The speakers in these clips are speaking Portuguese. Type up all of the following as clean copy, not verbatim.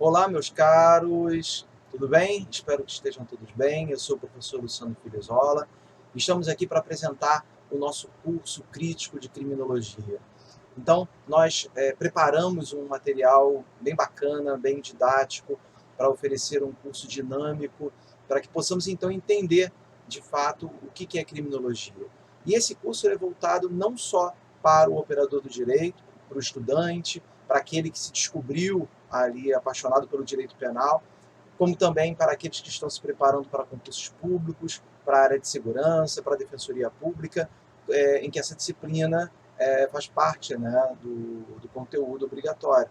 Olá, meus caros, tudo bem? Espero que estejam todos bem. Eu sou o professor Luciano Filizola. Estamos aqui para apresentar o nosso curso crítico de criminologia. Então, nós preparamos um material bem bacana, bem didático, para oferecer um curso dinâmico, para que possamos então entender de fato o que é criminologia. E esse curso é voltado não só para o operador do direito, para o estudante, para aquele que se descobriu ali apaixonado pelo direito penal, como também para aqueles que estão se preparando para concursos públicos, para a área de segurança, para a defensoria pública, em que essa disciplina faz parte, né, do conteúdo obrigatório.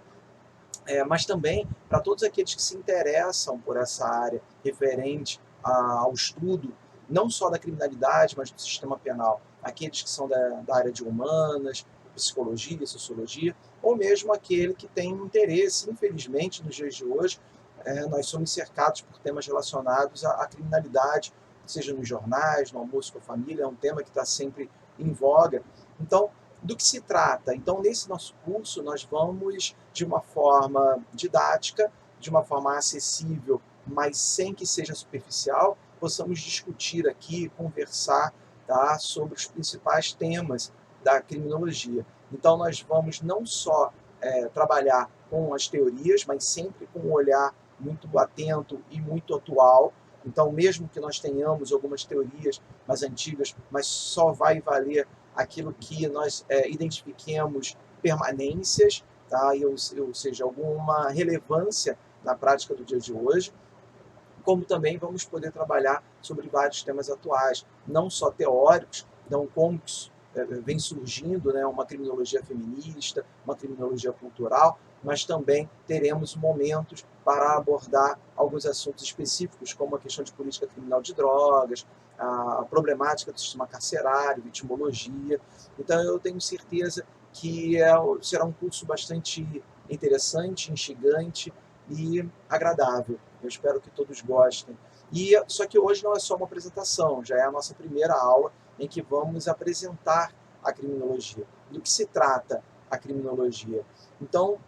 Mas também para todos aqueles que se interessam por essa área referente ao estudo, não só da criminalidade, mas do sistema penal, aqueles que são da área de humanas, psicologia, sociologia, ou mesmo aquele que tem interesse, infelizmente, nos dias de hoje, nós somos cercados por temas relacionados à criminalidade, seja nos jornais, no almoço com a família, é um tema que está sempre em voga. Então, do que se trata? Então, nesse nosso curso, nós vamos, de uma forma didática, de uma forma acessível, mas sem que seja superficial, possamos discutir aqui, conversar, tá, sobre os principais temas da criminologia. Então, nós vamos não só trabalhar com as teorias, mas sempre com um olhar muito atento e muito atual. Então, mesmo que nós tenhamos algumas teorias mais antigas, mas só vai valer aquilo que nós identifiquemos permanências, tá? ou seja, alguma relevância na prática do dia de hoje, como também vamos poder trabalhar sobre vários temas atuais, não só teóricos, então como vem surgindo, né, uma criminologia feminista, uma criminologia cultural, mas também teremos momentos para abordar alguns assuntos específicos, como a questão de política criminal de drogas, a problemática do sistema carcerário, vitimologia. Então eu tenho certeza que será um curso bastante interessante, instigante e agradável. Eu espero que todos gostem. Só que hoje não é só uma apresentação, já é a nossa primeira aula em que vamos apresentar a criminologia. Do que se trata a criminologia? Então,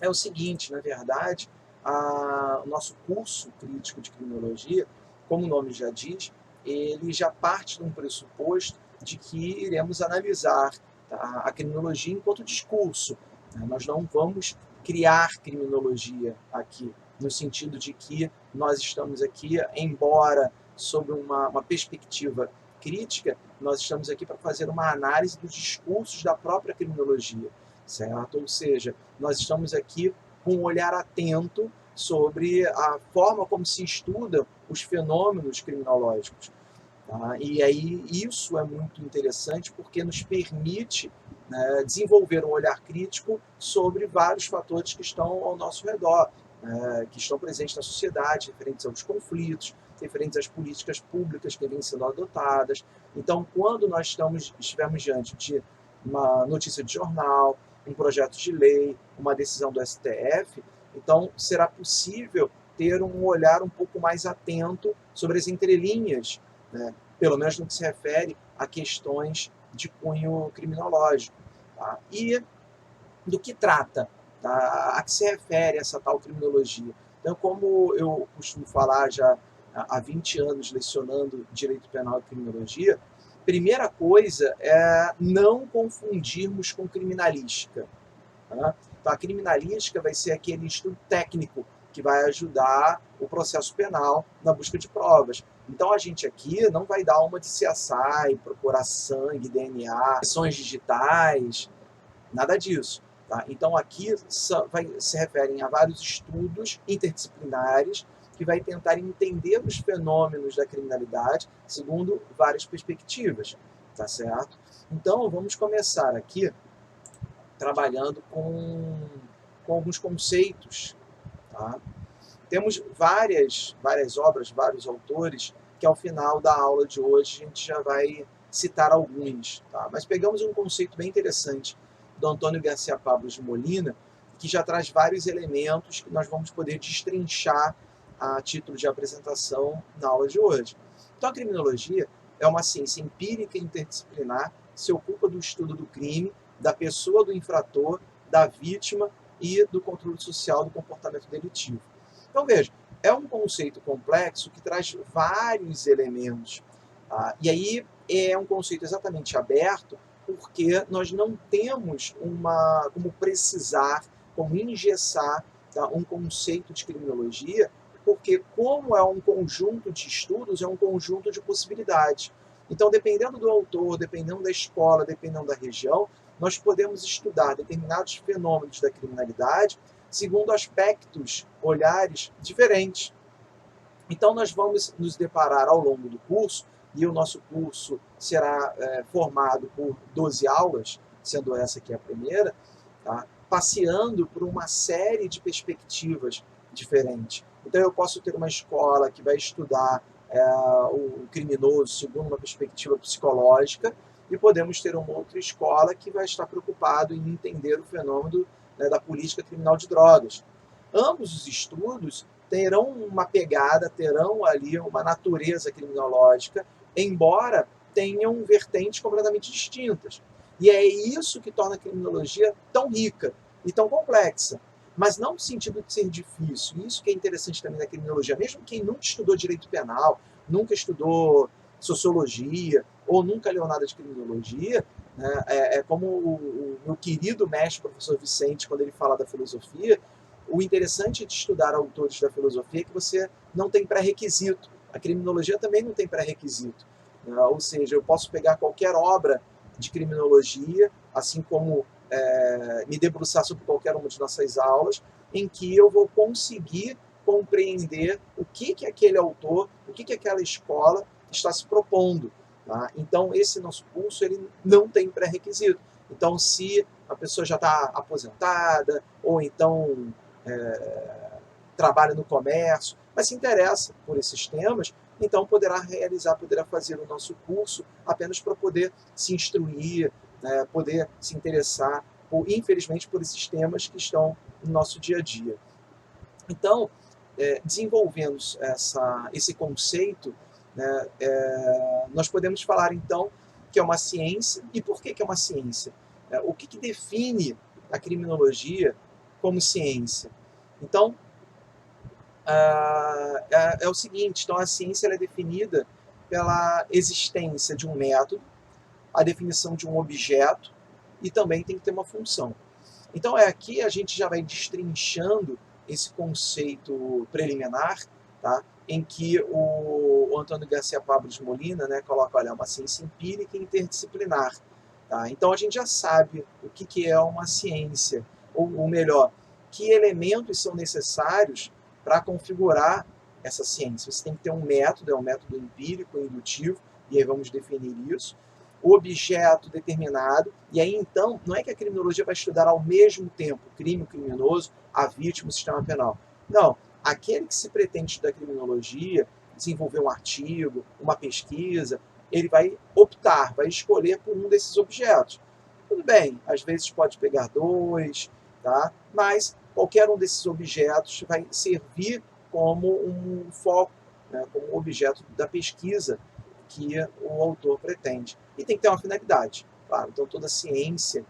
é o seguinte, na verdade, o nosso curso crítico de criminologia, como o nome já diz, ele já parte de um pressuposto de que iremos analisar, tá, a criminologia enquanto discurso. Nós não vamos criar criminologia aqui, no sentido de que nós estamos aqui, embora sob uma perspectiva crítica, nós estamos aqui para fazer uma análise dos discursos da própria criminologia, certo? Ou seja, nós estamos aqui com um olhar atento sobre a forma como se estuda os fenômenos criminológicos. Tá? E aí isso é muito interessante porque nos permite, né, desenvolver um olhar crítico sobre vários fatores que estão ao nosso redor, né, que estão presentes na sociedade, referentes aos conflitos, referentes às políticas públicas que vêm sendo adotadas. Então, quando nós estivermos diante de uma notícia de jornal, um projeto de lei, uma decisão do STF, então será possível ter um olhar um pouco mais atento sobre as entrelinhas, né, pelo menos no que se refere a questões de cunho criminológico. Tá? E do que trata, tá? A que se refere essa tal criminologia. Então, como eu costumo falar já há 20 anos lecionando direito penal e criminologia, primeira coisa é não confundirmos com criminalística. Tá? Então, a criminalística vai ser aquele estudo técnico que vai ajudar o processo penal na busca de provas. Então, a gente aqui não vai dar uma de CSI, procurar sangue, DNA, impressões digitais, nada disso. Tá? Então, aqui se referem a vários estudos interdisciplinares que vai tentar entender os fenômenos da criminalidade segundo várias perspectivas. Tá certo? Então, vamos começar aqui trabalhando com alguns conceitos. Tá? Temos várias obras, vários autores, que ao final da aula de hoje a gente já vai citar alguns. Tá? Mas pegamos um conceito bem interessante do Antônio Garcia Pablos de Molina, que já traz vários elementos que nós vamos poder destrinchar a título de apresentação na aula de hoje. Então, a criminologia é uma ciência empírica e interdisciplinar que se ocupa do estudo do crime, da pessoa do infrator, da vítima e do controle social do comportamento delitivo. Então, veja, é um conceito complexo que traz vários elementos. Tá? E aí é um conceito exatamente aberto, porque nós não temos como precisar, como engessar, tá, um conceito de criminologia, porque como é um conjunto de estudos, é um conjunto de possibilidades. Então, dependendo do autor, dependendo da escola, dependendo da região, nós podemos estudar determinados fenômenos da criminalidade segundo aspectos, olhares diferentes. Então, nós vamos nos deparar ao longo do curso, e o nosso curso será formado por 12 aulas, sendo essa aqui a primeira, tá? Passeando por uma série de perspectivas diferentes. Então, eu posso ter uma escola que vai estudar o criminoso segundo uma perspectiva psicológica, e podemos ter uma outra escola que vai estar preocupado em entender o fenômeno, né, da política criminal de drogas. Ambos os estudos terão uma pegada, terão ali uma natureza criminológica, embora tenham vertentes completamente distintas. E é isso que torna a criminologia tão rica e tão complexa. Mas não no sentido de ser difícil. Isso que é interessante também na criminologia. Mesmo quem nunca estudou direito penal, nunca estudou sociologia, ou nunca leu nada de criminologia, né, como o meu querido mestre, professor Vicente, quando ele fala da filosofia, o interessante de estudar autores da filosofia é que você não tem pré-requisito. A criminologia também não tem pré-requisito. Ou seja, eu posso pegar qualquer obra de criminologia, assim como me debruçar sobre qualquer uma de nossas aulas, em que eu vou conseguir compreender o que aquele autor, o que aquela escola está se propondo. Tá? Então, esse nosso curso ele não tem pré-requisito. Então, se a pessoa já está aposentada, ou então trabalha no comércio, mas se interessa por esses temas, então poderá fazer o nosso curso apenas para poder se instruir, né, poder se interessar, infelizmente, por esses temas que estão no nosso dia a dia. Então, desenvolvendo esse conceito, né, nós podemos falar, então, que é uma ciência. E por que é uma ciência? O que define a criminologia como ciência? Então, é o seguinte, então a ciência ela é definida pela existência de um método, a definição de um objeto, e também tem que ter uma função. Então aqui a gente já vai destrinchando esse conceito preliminar, tá? Em que o Antônio Garcia Pablo de Molina, né, coloca, olha, uma ciência empírica e interdisciplinar. Tá? Então a gente já sabe o que é uma ciência, ou melhor, que elementos são necessários para configurar essa ciência. Você tem que ter um método, é um método empírico, indutivo, e aí vamos definir isso. O objeto determinado, e aí então, não é que a criminologia vai estudar ao mesmo tempo o crime, o criminoso, a vítima, o sistema penal. Não, aquele que se pretende estudar criminologia, desenvolver um artigo, uma pesquisa, ele vai optar, vai escolher por um desses objetos. Tudo bem, às vezes pode pegar dois, tá? Mas qualquer um desses objetos vai servir como um foco, né, como objeto da pesquisa que o autor pretende. E tem que ter uma finalidade, claro. Então toda ciência,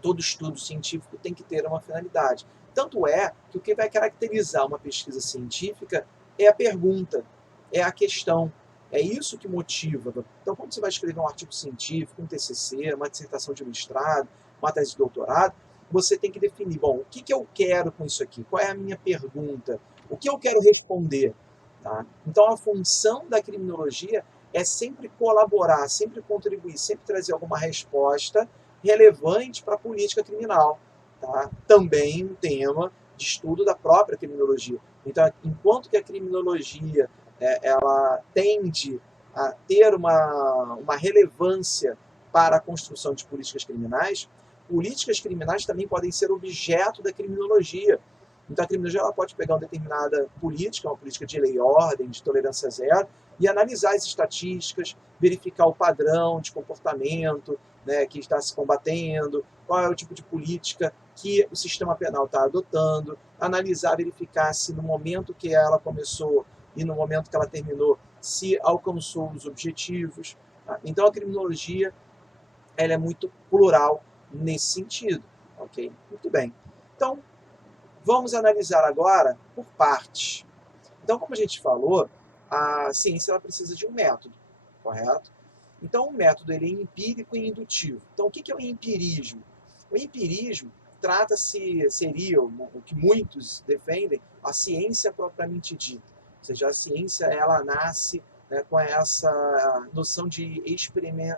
todo estudo científico tem que ter uma finalidade. Tanto é que o que vai caracterizar uma pesquisa científica é a pergunta, é a questão. É isso que motiva. Então, quando você vai escrever um artigo científico, um TCC, uma dissertação de mestrado, uma tese de doutorado, você tem que definir, bom, o que eu quero com isso aqui? Qual é a minha pergunta? O que eu quero responder? Tá? Então, a função da criminologia é sempre colaborar, sempre contribuir, sempre trazer alguma resposta relevante para a política criminal. Tá? Também um tema de estudo da própria criminologia. Então, enquanto que a criminologia ela tende a ter uma relevância para a construção de políticas criminais também podem ser objeto da criminologia. Então, a criminologia ela pode pegar uma determinada política, uma política de lei e ordem, de tolerância zero, e analisar as estatísticas, verificar o padrão de comportamento, né, que está se combatendo, qual é o tipo de política que o sistema penal está adotando, analisar, verificar se no momento que ela começou e no momento que ela terminou, se alcançou os objetivos. Tá? Então, a criminologia ela é muito plural nesse sentido. Ok? Muito bem. Então, vamos analisar agora por partes. Então, como a gente falou, a ciência ela precisa de um método, correto? Então, o método ele é empírico e indutivo. Então, o que é o empirismo? O empirismo seria o que muitos defendem, a ciência propriamente dita. Ou seja, a ciência ela nasce, né, com essa noção de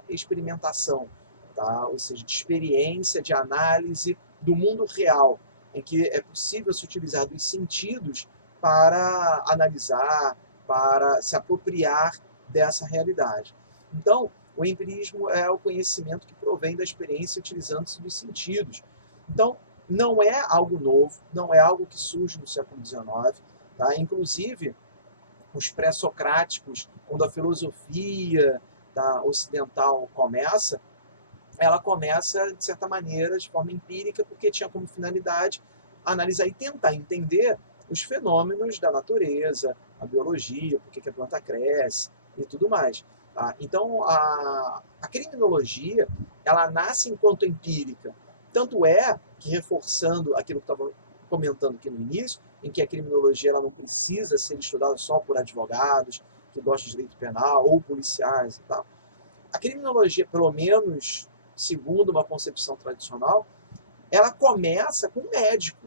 experimentação, tá? Ou seja, de experiência, de análise do mundo real, em que é possível se utilizar dos sentidos para analisar, para se apropriar dessa realidade. Então, o empirismo é o conhecimento que provém da experiência utilizando-se dos sentidos. Então, não é algo novo, não é algo que surge no século XIX. Tá? Inclusive, os pré-socráticos, quando a filosofia ocidental começa, ela começa, de certa maneira, de forma empírica, porque tinha como finalidade analisar e tentar entender os fenômenos da natureza, a biologia, por que a planta cresce e tudo mais. Tá? Então, a criminologia, ela nasce enquanto empírica. Tanto é que, reforçando aquilo que eu estava comentando aqui no início, em que a criminologia ela não precisa ser estudada só por advogados que gostam de direito penal ou policiais e tal. A criminologia, pelo menos segundo uma concepção tradicional, ela começa com um médico.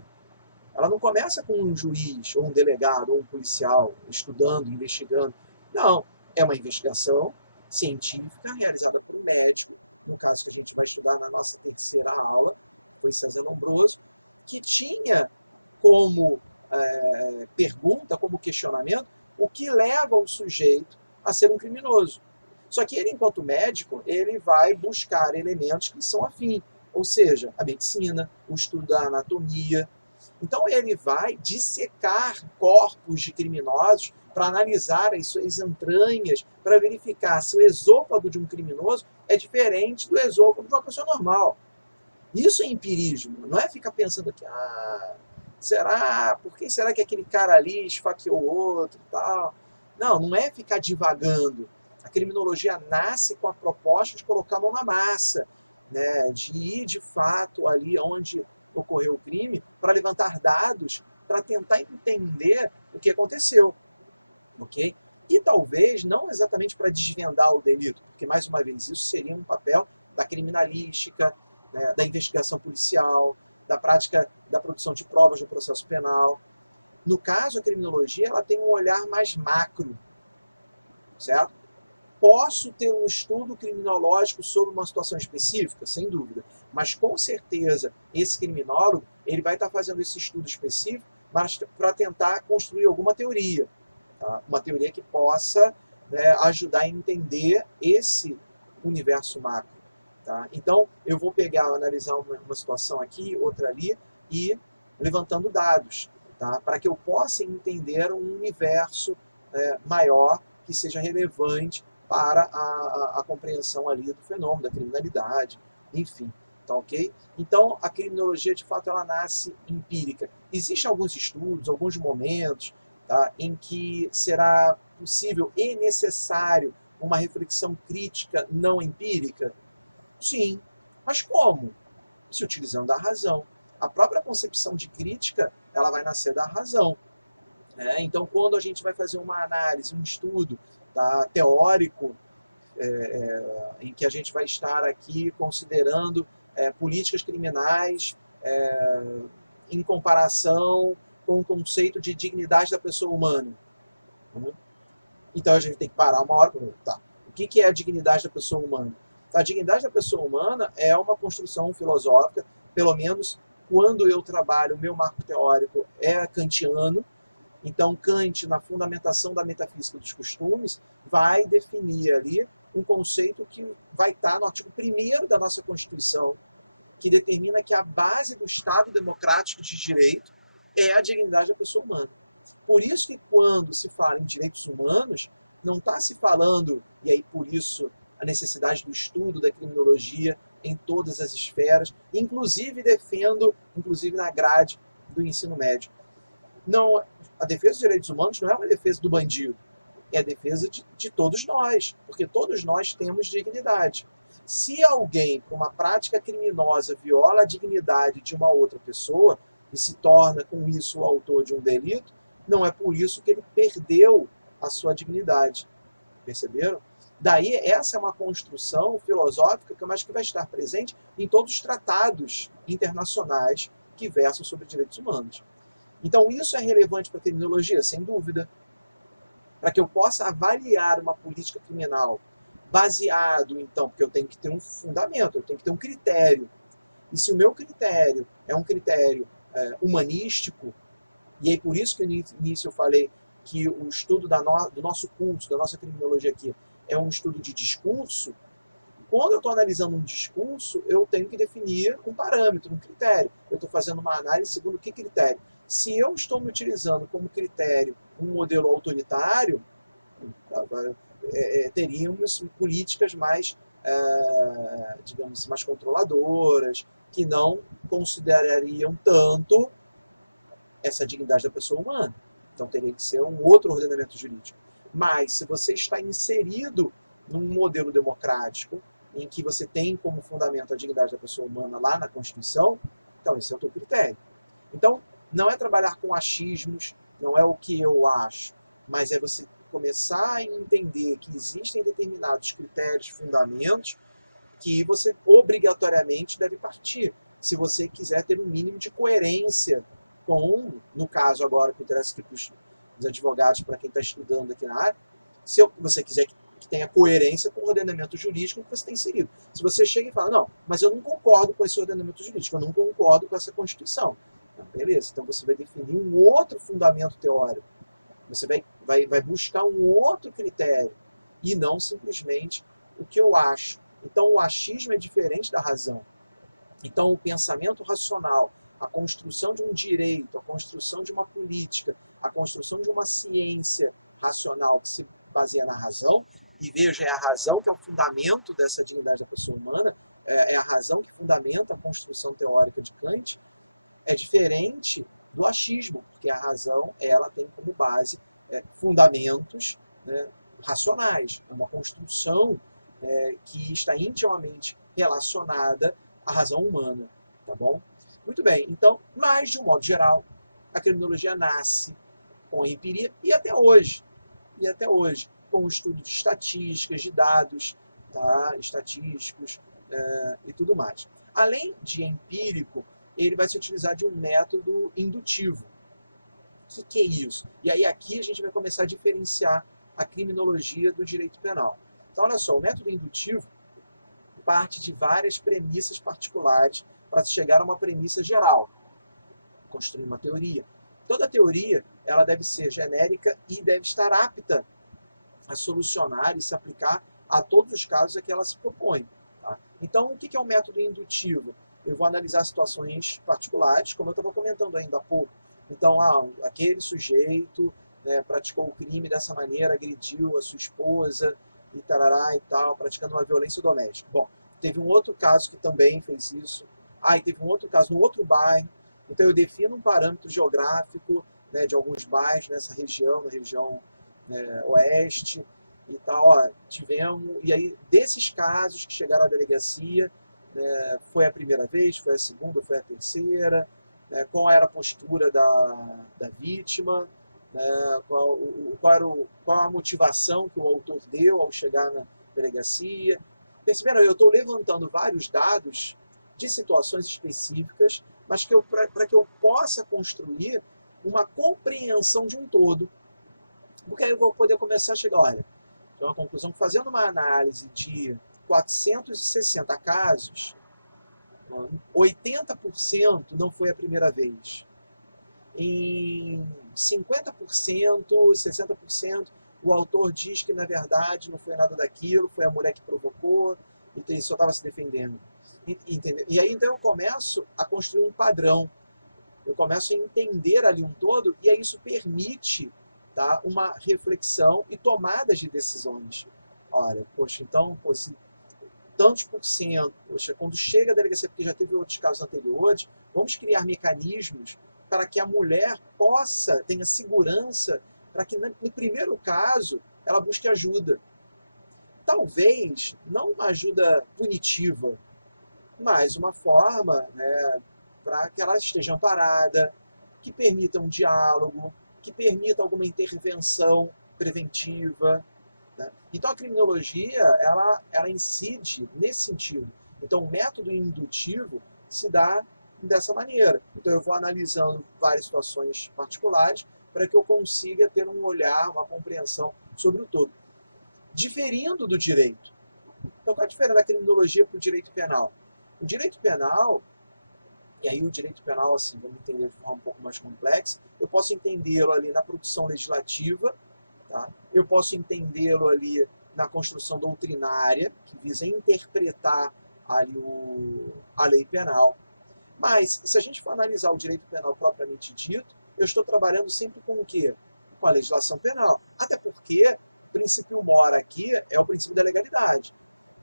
Ela não começa com um juiz, ou um delegado, ou um policial, estudando, investigando. Não, é uma investigação científica realizada por um médico, no caso que a gente vai estudar na nossa terceira aula, foi César Lombroso, que tinha como pergunta, como questionamento, o que leva o sujeito a ser um criminoso. Só que ele, enquanto médico, ele vai buscar elementos que são afins, ou seja, a medicina, o estudo da anatomia. Então ele vai dissecar corpos de criminosos para analisar as suas entranhas, para verificar se o esôfago de um criminoso é diferente do esôfago de uma pessoa normal. Isso é empirismo, não é ficar pensando aqui, por que será que aquele cara ali esfaqueou o outro e tal? Não, não é ficar divagando. A criminologia nasce com a proposta de colocar a mão na massa, né, de ir de fato ali onde ocorreu o crime para levantar dados para tentar entender o que aconteceu, ok? E talvez não exatamente para desvendar o delito, porque mais uma vez isso seria um papel da criminalística, né, da investigação policial, da prática da produção de provas no processo penal. No caso, a criminologia ela tem um olhar mais macro, certo? Posso ter um estudo criminológico sobre uma situação específica? Sem dúvida. Mas, com certeza, esse criminólogo ele vai estar fazendo esse estudo específico para tentar construir alguma teoria. Tá? Uma teoria que possa, né, ajudar a entender esse universo macro. Tá? Então, eu vou analisar uma situação aqui, outra ali, e levantando dados, tá? Para que eu possa entender um universo maior que seja relevante para a compreensão ali do fenômeno, da criminalidade, enfim, tá ok? Então, a criminologia, de fato, ela nasce empírica. Existem alguns estudos, alguns momentos, tá, em que será possível e necessário uma reflexão crítica não empírica? Sim. Mas como? Se utilizando da razão. A própria concepção de crítica, ela vai nascer da razão. Então, quando a gente vai fazer uma análise, um estudo teórico, em que a gente vai estar aqui considerando políticas criminais em comparação com o conceito de dignidade da pessoa humana. Então, a gente tem que parar uma hora. Tá. O que é a dignidade da pessoa humana? A dignidade da pessoa humana é uma construção filosófica, pelo menos quando eu trabalho, o meu marco teórico é kantiano. Então, Kant, na fundamentação da metafísica dos costumes, vai definir ali um conceito que vai estar no artigo 1º da nossa Constituição, que determina que a base do Estado democrático de direito é a dignidade da pessoa humana. Por isso que quando se fala em direitos humanos, não está se falando, e aí por isso a necessidade do estudo da criminologia em todas as esferas, inclusive defendo, inclusive na grade do ensino médio. Não, a defesa dos direitos humanos não é uma defesa do bandido, é a defesa de todos nós, porque todos nós temos dignidade. Se alguém, por uma prática criminosa, viola a dignidade de uma outra pessoa, e se torna com isso o autor de um delito, não é por isso que ele perdeu a sua dignidade. Perceberam? Daí, essa é uma construção filosófica que eu acho que vai estar presente em todos os tratados internacionais que versam sobre direitos humanos. Então, isso é relevante para a criminologia? Sem dúvida. Para que eu possa avaliar uma política criminal baseado, então, porque eu tenho que ter um fundamento, eu tenho que ter um critério. E se o meu critério é um critério humanístico, e aí por isso que no início eu falei que o estudo do nosso curso, da nossa criminologia aqui, é um estudo de discurso, quando eu estou analisando um discurso, eu tenho que definir um parâmetro, um critério. Eu estou fazendo uma análise segundo que critério? Se eu estou me utilizando como critério um modelo autoritário, teríamos políticas mais, digamos, mais controladoras, que não considerariam tanto essa dignidade da pessoa humana. Então teria que ser um outro ordenamento jurídico. Mas se você está inserido num modelo democrático, em que você tem como fundamento a dignidade da pessoa humana lá na Constituição, então esse é o teu critério. Então, não é trabalhar com achismos, não é o que eu acho, mas é você começar a entender que existem determinados critérios, fundamentos, que você obrigatoriamente deve partir, se você quiser ter um mínimo de coerência com, no caso agora que interessa aqui para os advogados, para quem está estudando aqui na área, se você quiser que tenha coerência com o ordenamento jurídico que você tem inserido. Se você chega e fala, não, mas eu não concordo com esse ordenamento jurídico, eu não concordo com essa Constituição. Então, beleza, então você vai definir um outro fundamento teórico. Você vai buscar um outro critério e não simplesmente o que eu acho. Então o achismo é diferente da razão. Então o pensamento racional, a construção de um direito, a construção de uma política, a construção de uma ciência racional que se baseia na razão, e veja, é a razão que é o fundamento dessa dignidade da pessoa humana, é a razão que fundamenta a construção teórica de Kant, é diferente do achismo, porque a razão ela tem como base fundamentos, né, racionais, é uma construção que está intimamente relacionada à razão humana, tá bom? Muito bem, então, mas de um modo geral, a criminologia nasce com a empiria e até hoje, com o estudo de estatísticas, de dados, tá, estatísticos e tudo mais. Além de empírico, ele vai se utilizar de um método indutivo. O que é isso? E aí aqui a gente vai começar a diferenciar a criminologia do direito penal. Então, olha só, o método indutivo parte de várias premissas particulares para se chegar a uma premissa geral, construir uma teoria. Toda teoria ela deve ser genérica e deve estar apta a solucionar e se aplicar a todos os casos a que ela se propõe. Tá? Então, o que é um método indutivo? Eu vou analisar situações particulares, como eu estava comentando ainda há pouco. Então, aquele sujeito praticou o crime dessa maneira, agrediu a sua esposa e tarará e tal, praticando uma violência doméstica. Bom, teve um outro caso que também fez isso. E teve um outro caso no outro bairro. Então, eu defino um parâmetro geográfico de alguns bairros nessa região, na região oeste e tal. Tivemos, e aí, desses casos que chegaram à delegacia, foi a primeira vez, foi a segunda, foi a terceira, qual era a postura da vítima, qual a motivação que o autor deu ao chegar na delegacia. Perceberam? Eu estou levantando vários dados de situações específicas, mas para que eu possa construir uma compreensão de um todo. Porque aí eu vou poder começar a chegar, olha, é uma conclusão que fazendo uma análise de 460 casos, 80% não foi a primeira vez. Em 50%, 60%, o autor diz que, na verdade, não foi nada daquilo, foi a mulher que provocou, e ele só estava se defendendo. Entendeu? E aí, então, eu começo a construir um padrão. Eu começo a entender ali um todo, e aí isso permite uma reflexão e tomadas de decisões. Olha, poxa, então, se tantos por cento, poxa, quando chega a delegacia, porque já teve outros casos anteriores, vamos criar mecanismos para que a mulher tenha segurança, para que no primeiro caso ela busque ajuda. Talvez não uma ajuda punitiva, mas uma forma para que ela esteja amparada, que permita um diálogo, que permita alguma intervenção preventiva, né? Então a criminologia ela incide nesse sentido. Então o método indutivo se dá dessa maneira. Então eu vou analisando várias situações particulares para que eu consiga ter um olhar, uma compreensão sobre o todo. Diferindo do direito. Então qual a diferença da criminologia para o direito penal? O direito penal, e aí o direito penal, assim, vamos entender de forma um pouco mais complexa, eu posso entendê-lo ali na produção legislativa, tá? Eu posso entendê-lo ali na construção doutrinária, que visa interpretar ali a lei penal. Mas, se a gente for analisar o direito penal propriamente dito, eu estou trabalhando sempre com o quê? Com a legislação penal. Até porque o princípio mora aqui é o princípio da legalidade.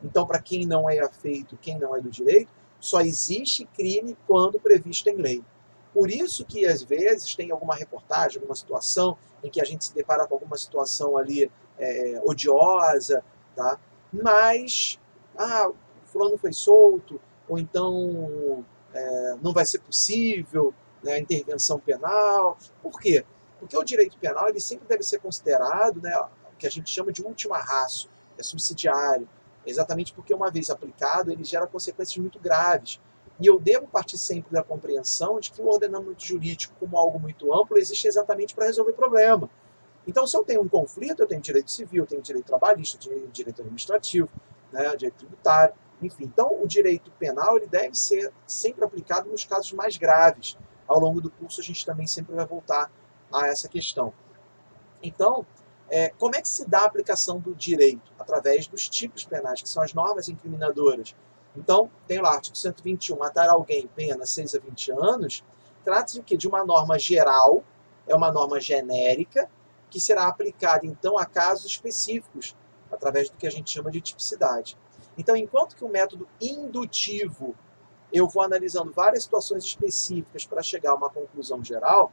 Então, para quem não é afeito, quem não é do direito, só existe crime quando previsto em lei. Por isso que, às vezes, tem alguma reportagem, alguma situação em que a gente se depara com alguma situação ali odiosa, tá? Mas, fulano foi solto, ou então não vai ser possível, né, a intervenção penal. Por quê? Porque o direito penal ele sempre deve ser considerado, né, o que a gente chama de ultima ratio, é subsidiário, exatamente porque uma vez aplicado ele gera consequências muito graves. E eu devo partir sempre da compreensão de que o ordenamento jurídico, como algo muito amplo, existe exatamente para resolver problema. Então, se eu tenho um conflito, eu tenho direito civil, eu tenho direito trabalhista, eu tenho direito administrativo, né, direito tributário, enfim. Então, o direito penal ele deve ser sempre aplicado nos casos mais graves. Ao longo do curso, a gente também sempre vai voltar a essa questão. Então, como é que se dá a aplicação do direito? Através dos tipos penais, que são as normas incriminadoras. Então, tem lá, artigo 121, matar alguém, pena 6 a 20 anos, trata-se de uma norma geral, é uma norma genérica, que será aplicada, então, a casos específicos, através do que a gente chama de tipicidade. Então, enquanto que o método indutivo, eu vou analisando várias situações específicas para chegar a uma conclusão geral,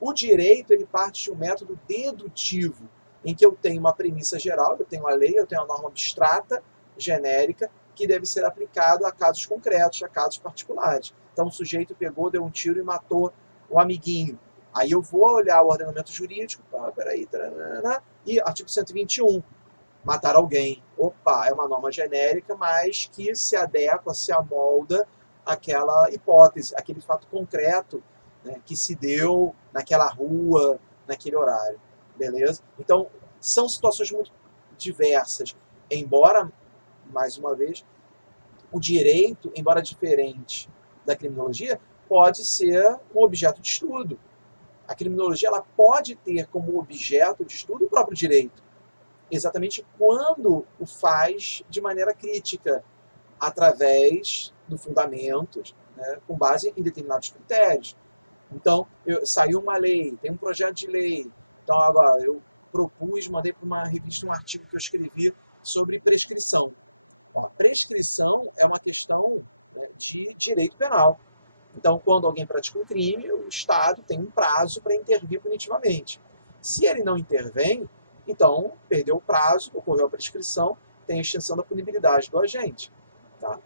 o direito ele parte de um método dedutivo, em que eu tenho uma premissa geral, eu tenho a lei, eu tenho a norma abstrata, genérica, que deve ser aplicado a casos concretos, a casos particulares. Então o sujeito pegou, deu um tiro e matou o amiguinho. Aí eu vou olhar o ordenamento jurídico, e artigo 121, matar alguém. Opa, é uma norma genérica, mas que se adequa, se amolda àquela hipótese, aquele fato concreto, né, que se deu naquela rua, naquele horário. Beleza? Então, são situações muito diversas. Embora, mais uma vez, o direito, embora diferente da criminologia, pode ser um objeto de estudo. A criminologia ela pode ter como objeto de estudo o próprio direito, exatamente quando o faz de maneira crítica, através do fundamento, né, com base em determinados critérios. Então, saiu uma lei, tem um projeto de lei. Então, agora, eu propus, mandei para uma revista um artigo que eu escrevi sobre prescrição. Ó, prescrição é uma questão, né, de direito penal. Então, quando alguém pratica um crime, o Estado tem um prazo para intervir punitivamente. Se ele não intervém, então perdeu o prazo, ocorreu a prescrição, tem a extinção da punibilidade do agente. Tá?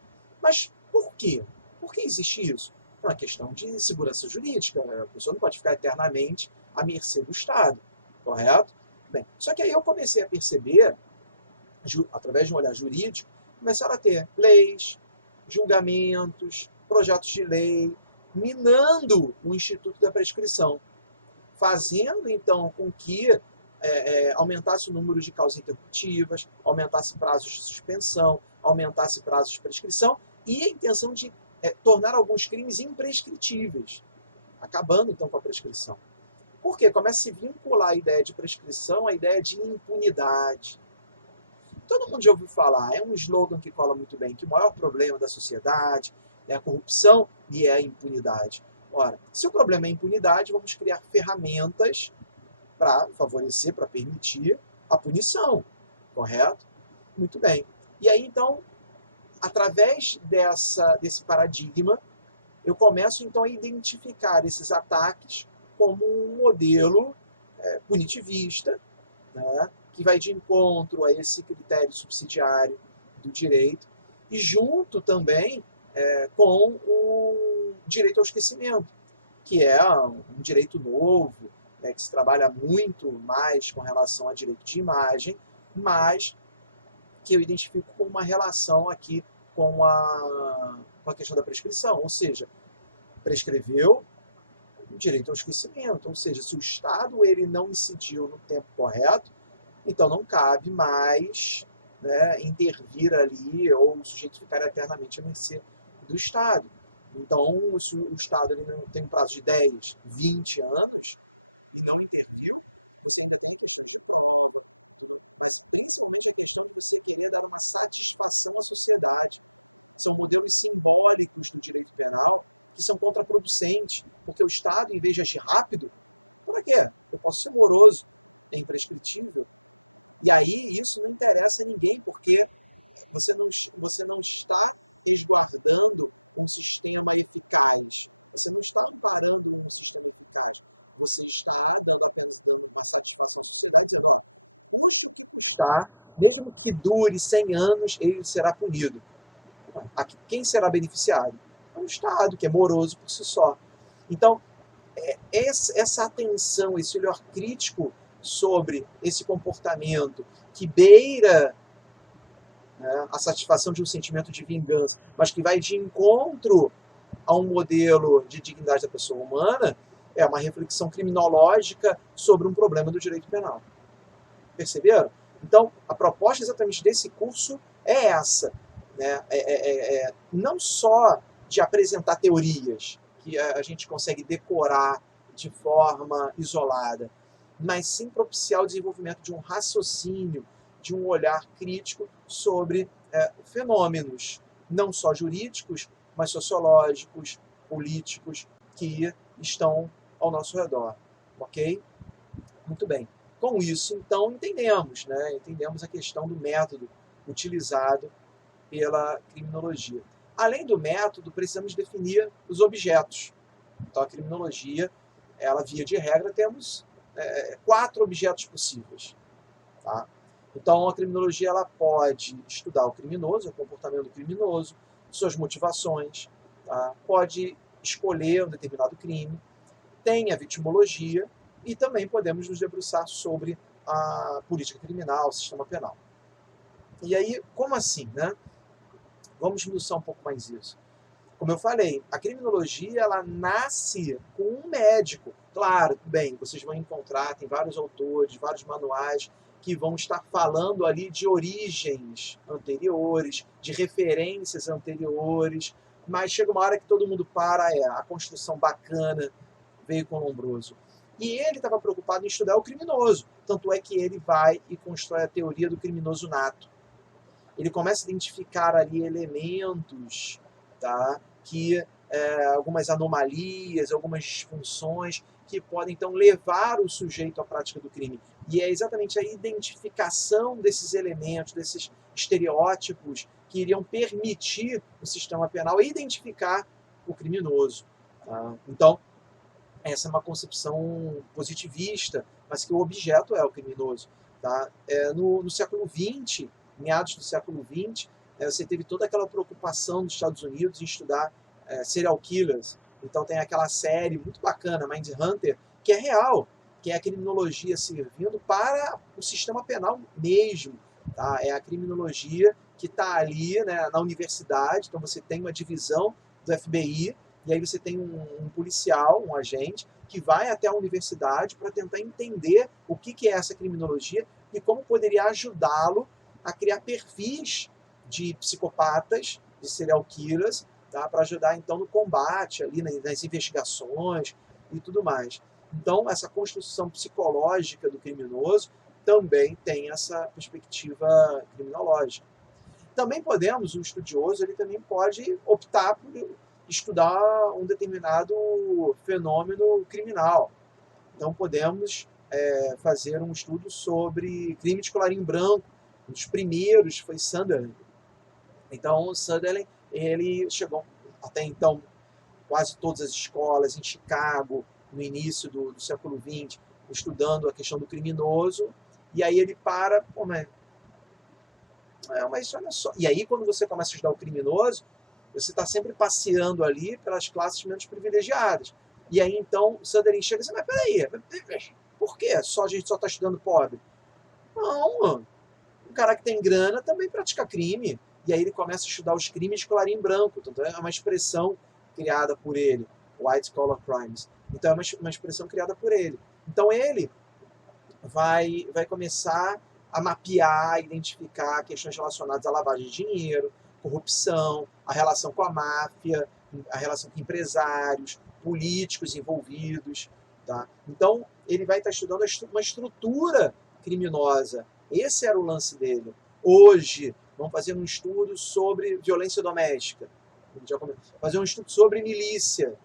Mas por quê? Por que existe isso? É uma questão de segurança jurídica. A pessoa não pode ficar eternamente à mercê do Estado, correto? Bem, só que aí eu comecei a perceber, através de um olhar jurídico, começaram a ter leis, julgamentos, projetos de lei, minando o Instituto da Prescrição, fazendo, então, com que aumentasse o número de causas interruptivas, aumentasse prazos de suspensão, aumentasse prazos de prescrição, e a intenção de tornar alguns crimes imprescritíveis, acabando, então, com a prescrição. Por quê? Começa a se vincular a ideia de prescrição à ideia de impunidade. Todo mundo já ouviu falar, é um slogan que cola muito bem, que o maior problema da sociedade é a corrupção e é a impunidade. Ora, se o problema é a impunidade, vamos criar ferramentas para favorecer, para permitir a punição, correto? Muito bem. E aí, então, através desse paradigma, eu começo, então, a identificar esses ataques como um modelo punitivista, né, que vai de encontro a esse critério subsidiário do direito, e junto também com o direito ao esquecimento, que é um direito novo, né, que se trabalha muito mais com relação a direito de imagem, mas que eu identifico com uma relação aqui com a questão da prescrição, ou seja, prescreveu o direito ao esquecimento, ou seja, se o Estado ele não incidiu no tempo correto, então não cabe mais, né, intervir ali ou o sujeito ficar eternamente à mercê do Estado. Então, se o Estado ele não tem um prazo de 10, 20 anos e não interviu, você ainda tem questões de prova, tudo, mas principalmente a questão de você querer dar uma satisfação à sociedade. São modelos simbólicos do direito penal que são contraproducentes, porque o Estado, em vez de agir rápido, para quê? Eu posso ser moroso, é imprescritível. E aí isso não interessa a ninguém, porque você não está resguardando um sistema eficaz. Você não está amparando um sistema eficaz. Você está apenas dando uma satisfação à sociedade, dizendo, ó, custe o que custar, mesmo que dure 100 anos, ele será punido. Quem será beneficiado? É o Estado, que é moroso por si só. Então, essa atenção, esse olhar crítico sobre esse comportamento que beira, né, a satisfação de um sentimento de vingança, mas que vai de encontro a um modelo de dignidade da pessoa humana, é uma reflexão criminológica sobre um problema do direito penal. Perceberam? Então, a proposta exatamente desse curso é essa, né? Não só de apresentar teorias que a gente consegue decorar de forma isolada, mas sim propiciar o desenvolvimento de um raciocínio, de um olhar crítico sobre fenômenos, não só jurídicos, mas sociológicos, políticos, que estão ao nosso redor. Ok? Muito bem. Com isso, então, entendemos, né? Entendemos a questão do método utilizado pela criminologia. Além do método, precisamos definir os objetos. Então, a criminologia, ela, via de regra, temos 4 objetos possíveis. Tá? Então, a criminologia ela pode estudar o criminoso, o comportamento do criminoso, suas motivações, tá? Pode escolher um determinado crime, tem a vitimologia e também podemos nos debruçar sobre a política criminal, o sistema penal. E aí, como assim, né? Vamos esmiuçar um pouco mais isso. Como eu falei, a criminologia ela nasce com um médico. Claro, bem, vocês vão encontrar, tem vários autores, vários manuais que vão estar falando ali de origens anteriores, de referências anteriores, mas chega uma hora que todo mundo para, a construção bacana veio com o Lombroso. E ele estava preocupado em estudar o criminoso, tanto é que ele vai e constrói a teoria do criminoso nato. Ele começa a identificar ali elementos, tá, que algumas anomalias, algumas disfunções que podem então levar o sujeito à prática do crime. E é exatamente a identificação desses elementos, desses estereótipos que iriam permitir o sistema penal identificar o criminoso. Tá? Então, essa é uma concepção positivista, mas que o objeto é o criminoso. Tá? No século XX, meados do século XX, você teve toda aquela preocupação dos Estados Unidos em estudar serial killers. Então tem aquela série muito bacana, Mindhunter, que é real, que é a criminologia servindo para o sistema penal mesmo. Tá? É a criminologia que está ali, né, na universidade, então você tem uma divisão do FBI, e aí você tem um policial, um agente, que vai até a universidade para tentar entender o que é essa criminologia e como poderia ajudá-lo a criar perfis de psicopatas, de serial killers, tá? Para ajudar então no combate, ali nas investigações e tudo mais. Então, essa construção psicológica do criminoso também tem essa perspectiva criminológica. Também podemos, um estudioso, ele também pode optar por estudar um determinado fenômeno criminal. Então, podemos fazer um estudo sobre crime de colarinho branco. Um dos primeiros foi Sunderland. Então, Sunderland, ele chegou até então quase todas as escolas em Chicago, no início do século XX, estudando a questão do criminoso, e aí ele para, pô, mas olha só. E aí, quando você começa a estudar o criminoso, você está sempre passeando ali pelas classes menos privilegiadas. E aí, então, o Sutherland chega e diz, mas peraí, por quê? A gente só está estudando pobre? Não, um cara que tem grana também pratica crime. E aí ele começa a estudar os crimes de colarinho branco. Então é uma expressão criada por ele, white collar crimes. Então é uma expressão criada por ele. Então ele vai começar a mapear, identificar questões relacionadas à lavagem de dinheiro, corrupção, a relação com a máfia, a relação com empresários, políticos envolvidos. Tá? Então, ele vai estar estudando uma estrutura criminosa. Esse era o lance dele. Hoje, vamos fazer um estudo sobre violência doméstica. Fazer um estudo sobre milícia.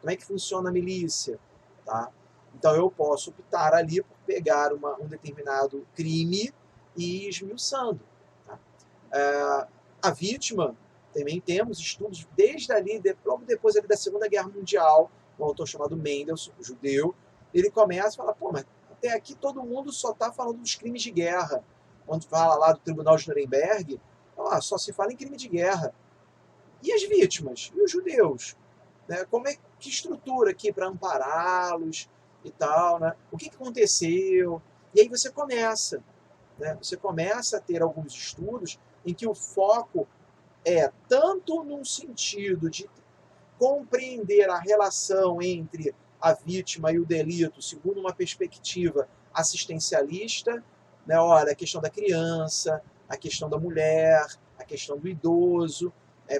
Como é que funciona a milícia? Tá? Então, eu posso optar ali por pegar um determinado crime e ir esmiuçando. Tá? A vítima, também temos estudos desde ali, logo depois ali da Segunda Guerra Mundial, um autor chamado Mendelssohn, judeu, ele começa a falar, pô, mas até aqui todo mundo só está falando dos crimes de guerra. Quando fala lá do Tribunal de Nuremberg, só se fala em crime de guerra. E as vítimas? E os judeus? Né? Que estrutura aqui para ampará-los e tal, né? O que aconteceu? E aí você começa, né? Você começa a ter alguns estudos em que o foco é tanto num sentido de compreender a relação entre a vítima e o delito segundo uma perspectiva assistencialista, né? Olha, a questão da criança, a questão da mulher, a questão do idoso,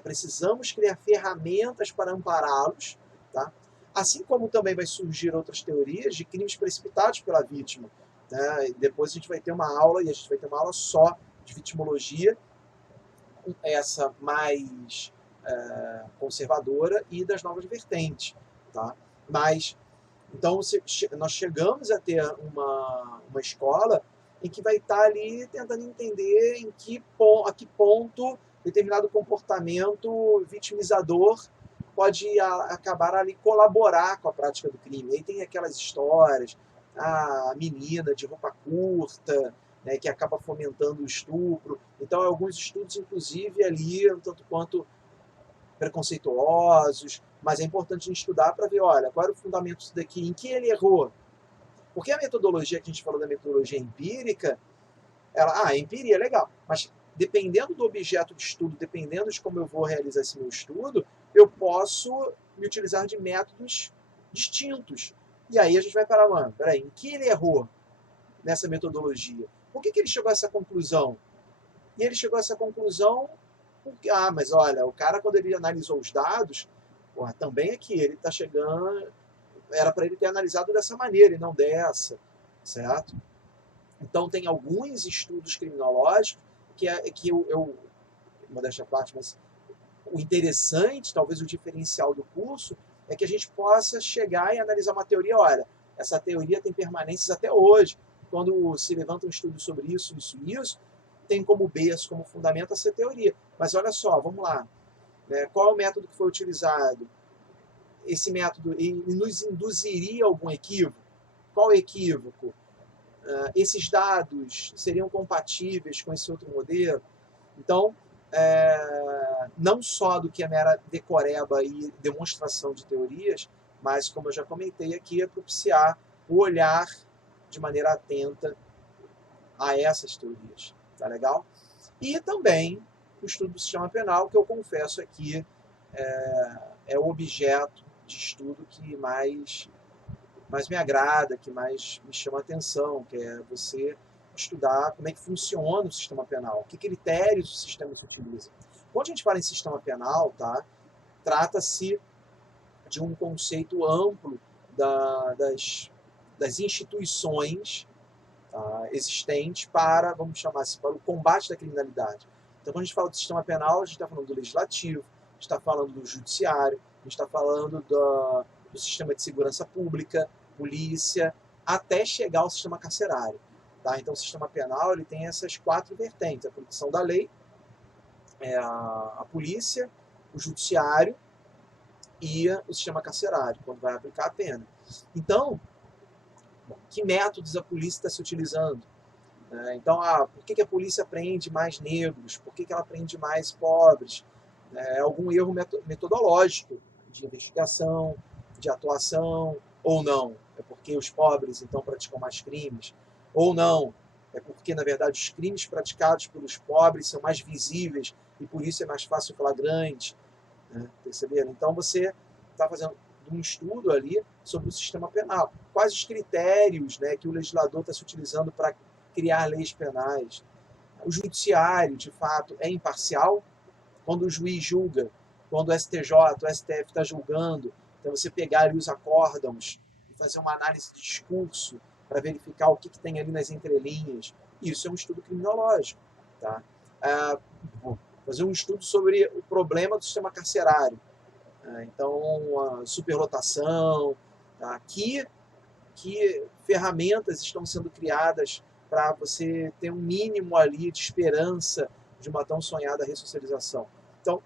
precisamos criar ferramentas para ampará-los, tá? Assim como também vai surgir outras teorias de crimes precipitados pela vítima, né? E depois a gente vai ter uma aula, e a gente vai ter uma aula só de vitimologia, essa mais conservadora e das novas vertentes, tá? Mas, então, nós chegamos a ter uma escola em que vai estar ali tentando entender a que ponto determinado comportamento vitimizador pode acabar ali colaborar com a prática do crime. Aí tem aquelas histórias, a menina de roupa curta, né, que acaba fomentando o estupro. Então, alguns estudos, inclusive, ali, um tanto quanto preconceituosos, mas é importante a gente estudar para ver, olha, qual era o fundamento disso daqui, em que ele errou. Porque a metodologia que a gente falou da metodologia empírica, a empiria é legal, mas dependendo do objeto de estudo, dependendo de como eu vou realizar esse meu estudo, eu posso me utilizar de métodos distintos. E aí a gente vai parar, mano, peraí, em que ele errou nessa metodologia? Por que ele chegou a essa conclusão? E ele chegou a essa conclusão porque, mas olha, o cara quando ele analisou os dados, também aqui ele está chegando, era para ele ter analisado dessa maneira e não dessa, certo? Então tem alguns estudos criminológicos que modéstia à parte, mas o interessante, talvez o diferencial do curso, é que a gente possa chegar e analisar uma teoria, olha, essa teoria tem permanências até hoje. Quando se levanta um estudo sobre isso, tem como berço, como fundamento essa teoria. Mas olha só, vamos lá. Né? Qual é o método que foi utilizado? Esse método nos induziria a algum equívoco? Qual equívoco? Esses dados seriam compatíveis com esse outro modelo? Então, não só do que a mera decoreba e demonstração de teorias, mas, como eu já comentei aqui, é propiciar o olhar de maneira atenta a essas teorias. Tá legal? E também o estudo do sistema penal, que eu confesso aqui é o objeto de estudo que mais me agrada, que mais me chama a atenção, que é você estudar como é que funciona o sistema penal, que critérios o sistema se utiliza. Quando a gente fala em sistema penal, tá, trata-se de um conceito amplo das instituições, tá, existentes para, vamos chamar assim, para o combate da criminalidade. Então, quando a gente fala do sistema penal, a gente está falando do legislativo, a gente está falando do judiciário, a gente está falando do sistema de segurança pública, polícia, até chegar ao sistema carcerário. Tá? Então, o sistema penal ele tem essas 4 vertentes: a proteção da lei, a polícia, o judiciário e o sistema carcerário, quando vai aplicar a pena. Então, que métodos a polícia está se utilizando? Então, por que a polícia prende mais negros? Por que ela prende mais pobres? É algum erro metodológico de investigação, de atuação, ou não. É porque os pobres, então, praticam mais crimes. Ou não. É porque, na verdade, os crimes praticados pelos pobres são mais visíveis e por isso é mais fácil flagrante. Né? Perceberam? Então, você está fazendo um estudo ali sobre o sistema penal. Quais os critérios, né, que o legislador está se utilizando para criar leis penais? O judiciário, de fato, é imparcial? Quando o juiz julga, quando o STJ, o STF está julgando, então você pegar ali os acórdãos e fazer uma análise de discurso para verificar o que tem ali nas entrelinhas. Isso é um estudo criminológico. Tá? Fazer um estudo sobre o problema do sistema carcerário. Então, a superlotação, tá? Que ferramentas estão sendo criadas para você ter um mínimo ali de esperança de uma tão sonhada ressocialização. Então,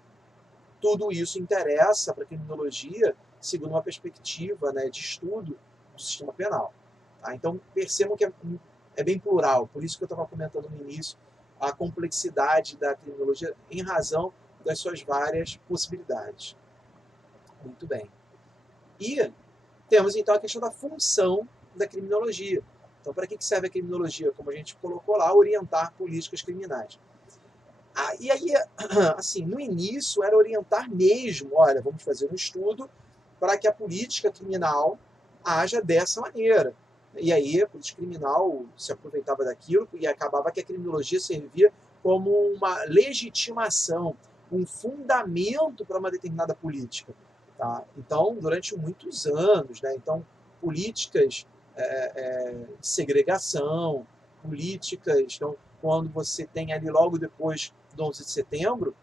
tudo isso interessa para a criminologia segundo uma perspectiva, né, de estudo do sistema penal. Tá? Então, percebam que é bem plural, por isso que eu estava comentando no início a complexidade da criminologia em razão das suas várias possibilidades. Muito bem. E temos então a questão da função da criminologia. Então, para que serve a criminologia? Como a gente colocou lá, orientar políticas criminais. E aí, assim, no início era orientar mesmo, olha, vamos fazer um estudo para que a política criminal haja dessa maneira. E aí a política criminal se aproveitava daquilo e acabava que a criminologia servia como uma legitimação, um fundamento para uma determinada política. Tá? Então, durante muitos anos, né? Então, políticas de segregação, políticas, então, quando você tem ali logo depois do 11 de setembro,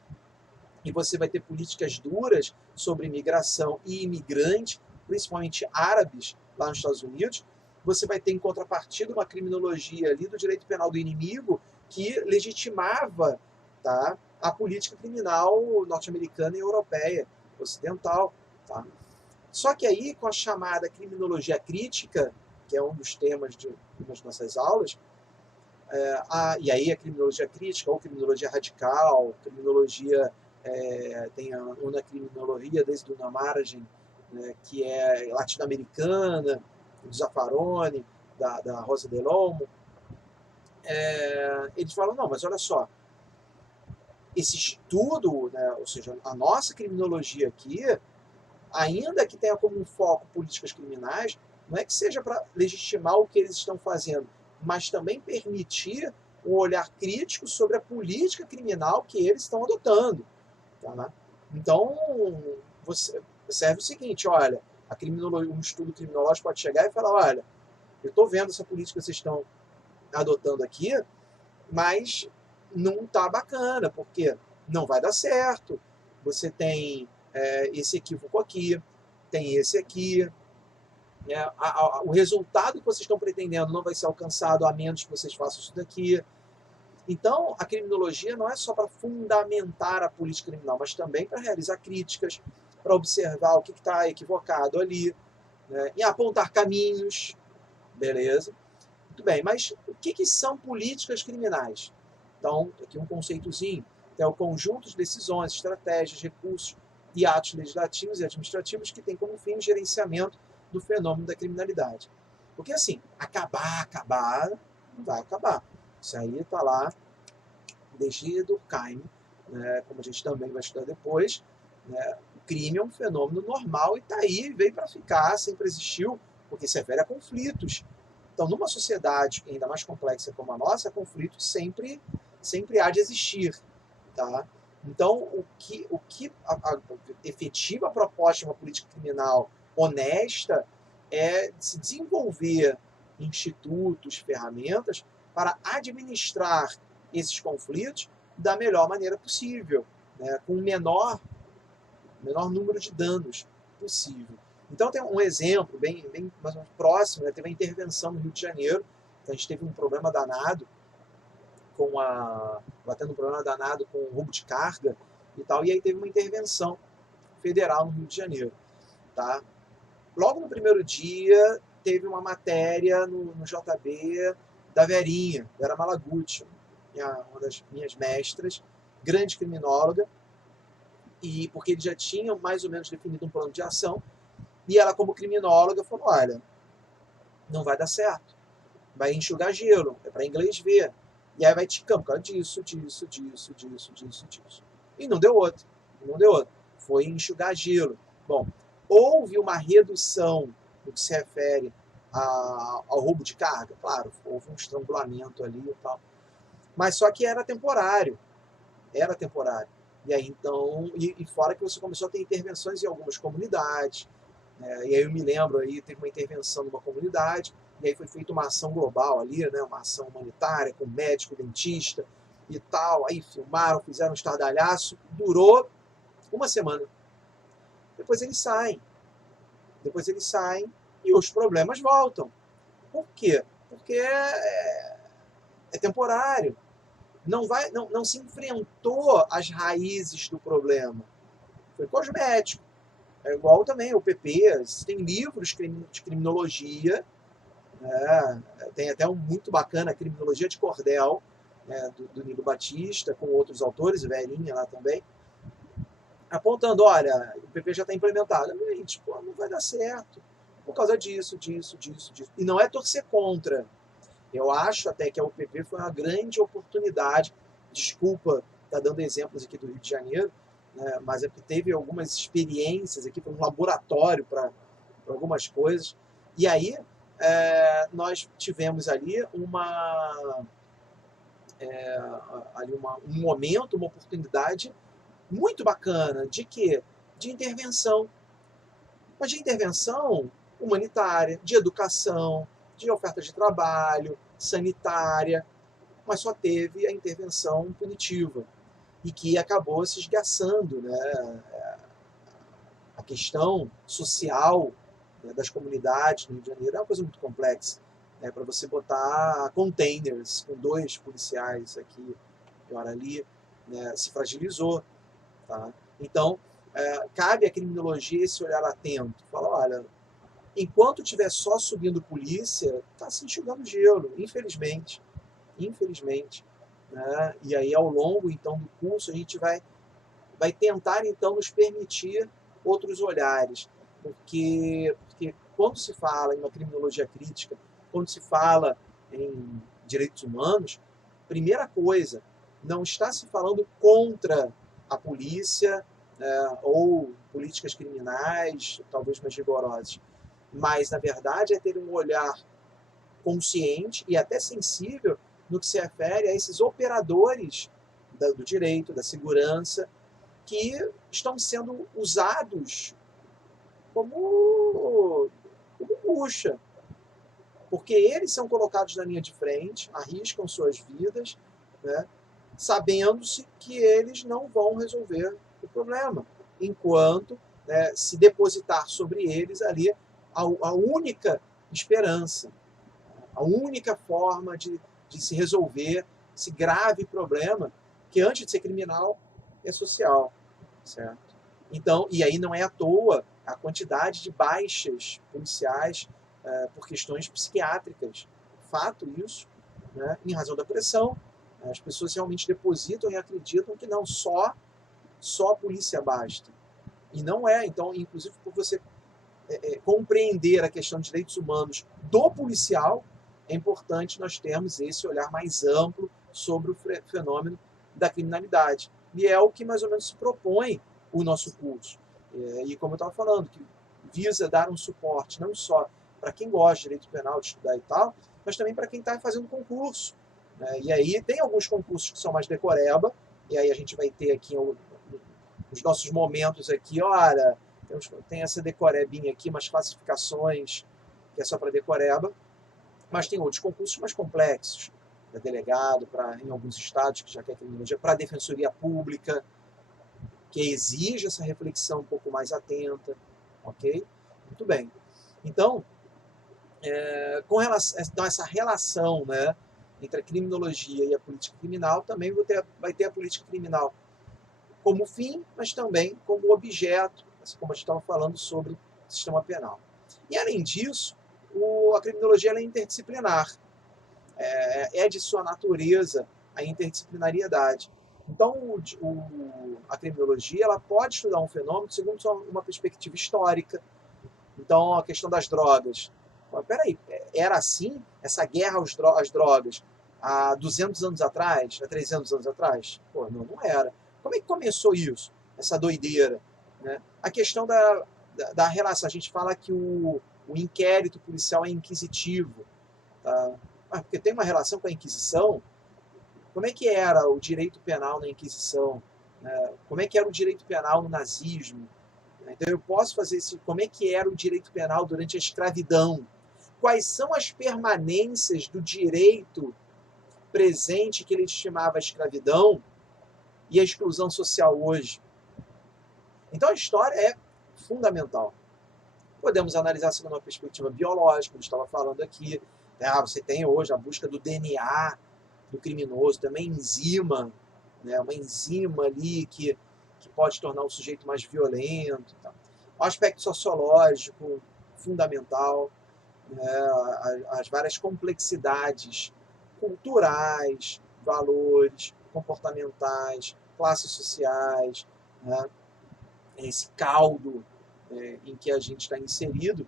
e você vai ter políticas duras sobre imigração e imigrantes, principalmente árabes, lá nos Estados Unidos, você vai ter em contrapartida uma criminologia ali do direito penal do inimigo que legitimava, tá, a política criminal norte-americana e europeia, ocidental. Tá? Só que aí, com a chamada criminologia crítica, que é um dos temas de uma das nossas aulas, e aí a criminologia crítica ou criminologia radical, criminologia, tem uma criminologia desde uma margem, né, que é latino-americana, do Zaffaroni, da Rosa de Lomo, eles falam, não, mas olha só, esse estudo, né, ou seja, a nossa criminologia aqui, ainda que tenha como foco políticas criminais, não é que seja para legitimar o que eles estão fazendo, mas também permitir um olhar crítico sobre a política criminal que eles estão adotando. Tá? Então, serve o seguinte, olha, um estudo criminológico pode chegar e falar, olha, eu estou vendo essa política que vocês estão adotando aqui, mas não está bacana, porque não vai dar certo, você tem esse equívoco aqui, tem esse aqui, né? O resultado que vocês estão pretendendo não vai ser alcançado a menos que vocês façam isso daqui. Então, a criminologia não é só para fundamentar a política criminal, mas também para realizar críticas, para observar o que está equivocado ali, né? E apontar caminhos, beleza? Muito bem, mas o que são políticas criminais? Então, aqui um conceitozinho, que é o conjunto de decisões, estratégias, recursos e atos legislativos e administrativos que tem como fim o gerenciamento do fenômeno da criminalidade. Porque assim, acabar, não vai acabar. Isso aí está lá desde Durkheim, né, como a gente também vai estudar depois. Né, o crime é um fenômeno normal e está aí, veio para ficar, sempre existiu, porque se refere a conflitos. Então, numa sociedade ainda mais complexa como a nossa, conflito sempre há de existir. Tá? Então, a efetiva proposta de uma política criminal honesta é se desenvolver institutos, ferramentas para administrar esses conflitos da melhor maneira possível, né? Com o menor número de danos possível. Então tem um exemplo bem mais próximo, né? Teve uma intervenção no Rio de Janeiro, então, a gente teve um problema danado batendo um problema danado com o roubo de carga e tal, e aí teve uma intervenção federal no Rio de Janeiro. Tá? Logo no primeiro dia, teve uma matéria no JB da Verinha, Vera Malaguti, uma das minhas mestras, grande criminóloga, e porque ele já tinha mais ou menos definido um plano de ação, e ela, como criminóloga, falou, olha, não vai dar certo, vai enxugar gelo, é para inglês ver, e aí vai ticando por causa disso, disso, disso, disso, disso, disso. E não deu outro, não deu outro. Foi enxugar gelo. Bom, houve uma redução no que se refere ao roubo de carga, claro, houve um estrangulamento ali e tal, mas só que era temporário, era temporário. E aí então, e fora que você começou a ter intervenções em algumas comunidades, e aí eu me lembro, aí teve uma intervenção numa comunidade, e aí foi feita uma ação global ali, né, uma ação humanitária com médico, dentista e tal, aí filmaram, fizeram um estardalhaço, durou uma semana. Depois eles saem e os problemas voltam. Por quê? Porque é temporário. Não se enfrentou às raízes do problema. Foi cosmético. É igual também o PP, tem livros de criminologia, né? Tem até um muito bacana, Criminologia de Cordel, né, do Nilo Batista, com outros autores, Verinha lá também, apontando, olha, o PP já está implementado. Gente, pô, não vai dar certo, por causa disso, disso, disso, disso. E não é torcer contra. Eu acho até que a UPP foi uma grande oportunidade, desculpa estar dando exemplos aqui do Rio de Janeiro, né, mas é porque teve algumas experiências aqui, foi um laboratório para algumas coisas, e aí nós tivemos ali um momento, uma oportunidade muito bacana de quê? De intervenção. Mas de intervenção humanitária, de educação, de oferta de trabalho, sanitária, mas só teve a intervenção punitiva e que acabou se esgaçando, né? A questão social, né, das comunidades no Rio de Janeiro é uma coisa muito complexa. Para você botar containers com 2 policiais aqui e hora ali, né, se fragilizou. Tá? Então, cabe à criminologia esse olhar atento. Fala, olha, enquanto estiver só subindo polícia, está se enxugando gelo, infelizmente. Infelizmente. Né? E aí, ao longo então do curso, a gente vai tentar então nos permitir outros olhares. Porque quando se fala em uma criminologia crítica, quando se fala em direitos humanos, primeira coisa, não está se falando contra a polícia, ou políticas criminais, talvez mais rigorosas, mas, na verdade, é ter um olhar consciente e até sensível no que se refere a esses operadores do direito, da segurança, que estão sendo usados como bucha, porque eles são colocados na linha de frente, arriscam suas vidas, né, sabendo-se que eles não vão resolver o problema, enquanto, né, se depositar sobre eles ali a única esperança, a única forma de se resolver esse grave problema, que antes de ser criminal, é social. Certo? Então, e aí não é à toa a quantidade de baixas policiais por questões psiquiátricas. Fato isso, né, em razão da pressão. As pessoas realmente depositam e acreditam que não, só a polícia basta. E não é. Então, inclusive, por você compreender a questão de direitos humanos do policial, é importante nós termos esse olhar mais amplo sobre o fenômeno da criminalidade. E é o que mais ou menos se propõe o nosso curso. E como eu estava falando, que visa dar um suporte não só para quem gosta de direito penal, de estudar e tal, mas também para quem está fazendo concurso. E aí tem alguns concursos que são mais decoreba, e aí a gente vai ter aqui os nossos momentos aqui, olha, tem essa decorebinha aqui, umas classificações que é só para decoreba, mas tem outros concursos mais complexos, para delegado, em alguns estados que já quer criminologia, para a defensoria pública, que exige essa reflexão um pouco mais atenta, ok? Muito bem. Então, com relação a essa relação, né, entre a criminologia e a política criminal, também vai ter a política criminal como fim, mas também como objeto, assim como a gente estava falando sobre o sistema penal. E, além disso, a criminologia é interdisciplinar. É de sua natureza a interdisciplinariedade. Então, a criminologia ela pode estudar um fenômeno segundo uma perspectiva histórica. Então, a questão das drogas. Mas, peraí, era assim? Essa guerra às drogas há 200 anos atrás? Há 300 anos atrás? Pô, não era. Como é que começou isso? Essa doideira? Né? A questão da relação. A gente fala que o inquérito policial é inquisitivo. Tá? Porque tem uma relação com a Inquisição. Como é que era o direito penal na Inquisição? Como é que era o direito penal no nazismo? Então eu posso fazer esse. Como é que era o direito penal durante a escravidão? Quais são as permanências do direito presente que ele estimava a escravidão e a exclusão social hoje? Então a história é fundamental. Podemos analisar segundo uma perspectiva biológica, como estava falando aqui. Você tem hoje a busca do DNA do criminoso, também enzima, né? Uma enzima ali que pode tornar o sujeito mais violento. Tá? O aspecto sociológico, fundamental, né? As várias complexidades culturais, valores, comportamentais, classes sociais, né? Esse caldo em que a gente está inserido,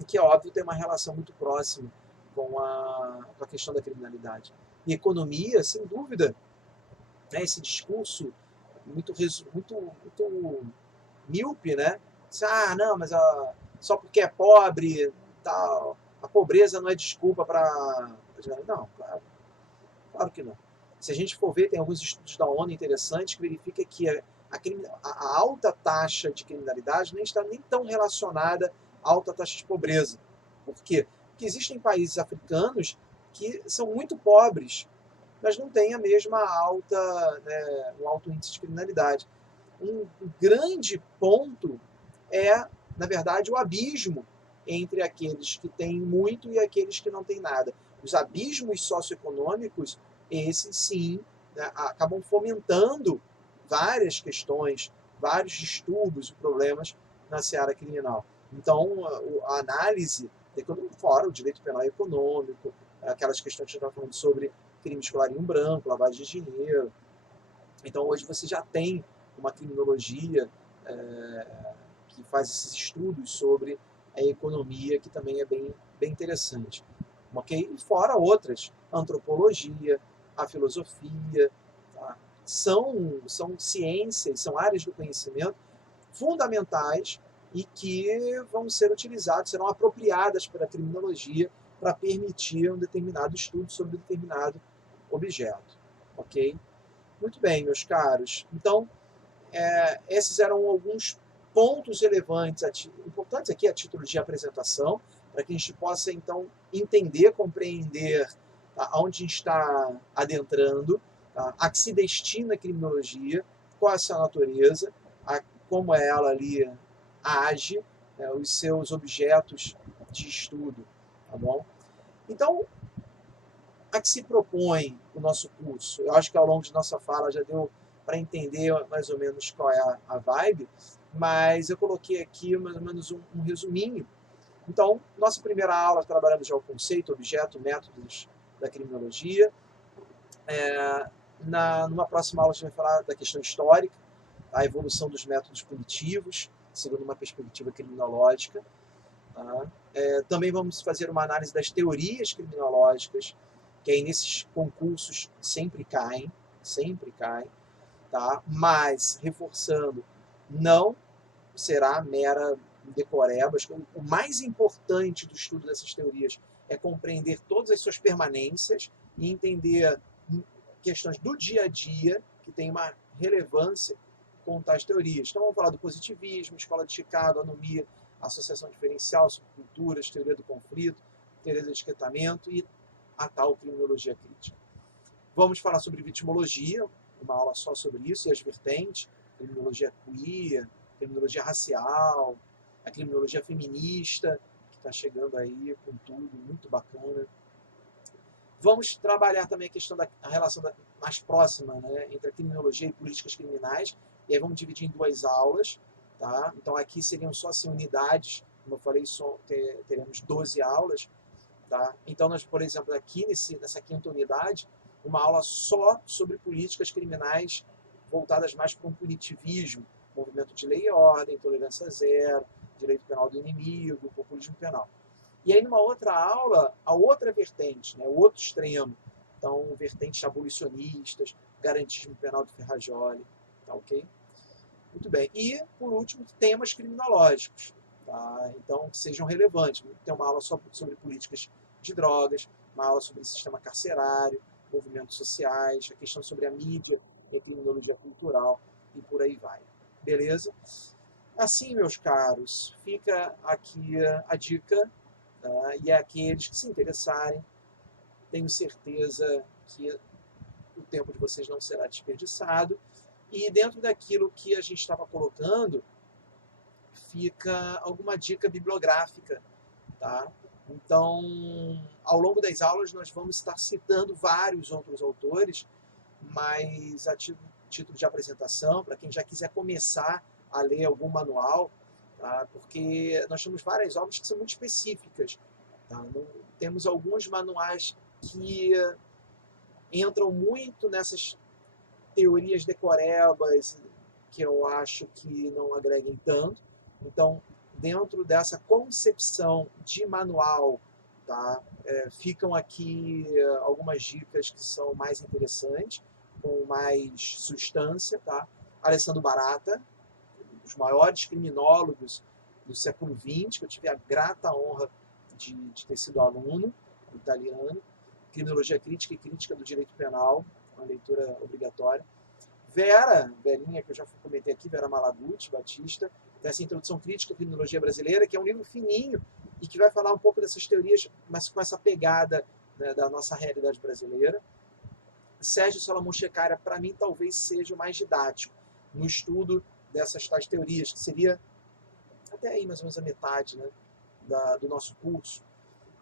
e que, é óbvio, tem uma relação muito próxima com a questão da criminalidade. E economia, sem dúvida, né, esse discurso muito míope, né? Não, mas só porque é pobre, tal, a pobreza não é desculpa para... Não, claro que não. Se a gente for ver, tem alguns estudos da ONU interessantes que verificam que a alta taxa de criminalidade nem está nem tão relacionada à alta taxa de pobreza. Por quê? Porque existem países africanos que são muito pobres, mas não têm a mesma um alto índice de criminalidade. Um grande ponto é, na verdade, o abismo entre aqueles que têm muito e aqueles que não têm nada. Os abismos socioeconômicos, esses sim, né, acabam fomentando várias questões, vários distúrbios e problemas na seara criminal. Então, a análise, fora o direito penal e econômico, aquelas questões que a gente estava falando sobre crime de colarinho branco, lavagem de dinheiro. Então, hoje você já tem uma criminologia que faz esses estudos sobre a economia, que também é bem interessante. Okay? E fora outras, a antropologia, a filosofia, tá? São ciências, são áreas do conhecimento fundamentais e que vão ser utilizadas, serão apropriadas pela criminologia para permitir um determinado estudo sobre um determinado objeto. Ok? Muito bem, meus caros. Então, esses eram alguns pontos relevantes, importantes aqui a título de apresentação, para que a gente possa, então, entender, compreender aonde a gente está adentrando, tá? A que se destina a criminologia, qual é a sua natureza, como ela ali age, os seus objetos de estudo, tá bom? Então, a que se propõe o nosso curso? Eu acho que ao longo de nossa fala já deu para entender mais ou menos qual é a vibe, mas eu coloquei aqui mais ou menos um resuminho. Então, nossa primeira aula trabalhamos já o conceito, objeto, métodos da criminologia. Numa próxima aula a gente vai falar da questão histórica, a evolução dos métodos punitivos, segundo uma perspectiva criminológica. Tá? Também vamos fazer uma análise das teorias criminológicas, que aí nesses concursos sempre caem, tá? Mas, reforçando, não será mera decoreba. Acho que o mais importante do estudo dessas teorias é compreender todas as suas permanências e entender questões do dia a dia que têm uma relevância com tais teorias. Então vamos falar do positivismo, escola de Chicago, anomia, associação diferencial, subculturas, teoria do conflito, teoria do etiquetamento e a tal criminologia crítica. Vamos falar sobre vitimologia, uma aula só sobre isso, e as vertentes, criminologia queer, criminologia racial, a criminologia feminista, que está chegando aí com tudo, muito bacana. Vamos trabalhar também a questão da relação mais próxima, né, entre a criminologia e políticas criminais, e aí vamos dividir em duas aulas. Tá? Então aqui seriam só assim, unidades, como eu falei, teremos 12 aulas. Tá? Então nós, por exemplo, aqui nessa quinta unidade, uma aula só sobre políticas criminais voltadas mais para um punitivismo, movimento de lei e ordem, tolerância zero, direito penal do inimigo, populismo penal. E aí, numa outra aula, a outra vertente, né, o outro extremo. Então, vertentes abolicionistas, garantismo penal do Ferrajoli, tá ok? Muito bem. E, por último, temas criminológicos, tá? Então, que sejam relevantes. Tem uma aula sobre políticas de drogas, uma aula sobre sistema carcerário, movimentos sociais, a questão sobre a mídia e a criminologia cultural, e por aí vai. Beleza? Assim, meus caros, fica aqui a dica, tá? E aqueles que se interessarem, tenho certeza que o tempo de vocês não será desperdiçado. E dentro daquilo que a gente estava colocando, fica alguma dica bibliográfica, tá? Então, ao longo das aulas, nós vamos estar citando vários outros autores, mas a título de apresentação, para quem já quiser começar a ler algum manual, tá? Porque nós temos várias obras que são muito específicas. Tá? Temos alguns manuais que entram muito nessas teorias decorebas que eu acho que não agreguem tanto. Então, dentro dessa concepção de manual, tá, ficam aqui algumas dicas que são mais interessantes, com mais substância. Tá? Alessandro Barata, um dos maiores criminólogos do século XX, que eu tive a grata honra de ter sido aluno, italiano, Criminologia Crítica e Crítica do Direito Penal, uma leitura obrigatória. Verinha, que eu já comentei aqui, Vera Malaguti Batista, dessa Introdução Crítica à Criminologia Brasileira, que é um livro fininho e que vai falar um pouco dessas teorias, mas com essa pegada, né, da nossa realidade brasileira. Sérgio Salomão Shekhara, para mim, talvez seja o mais didático no estudo dessas tais teorias, que seria até aí mais ou menos a metade, né, do nosso curso.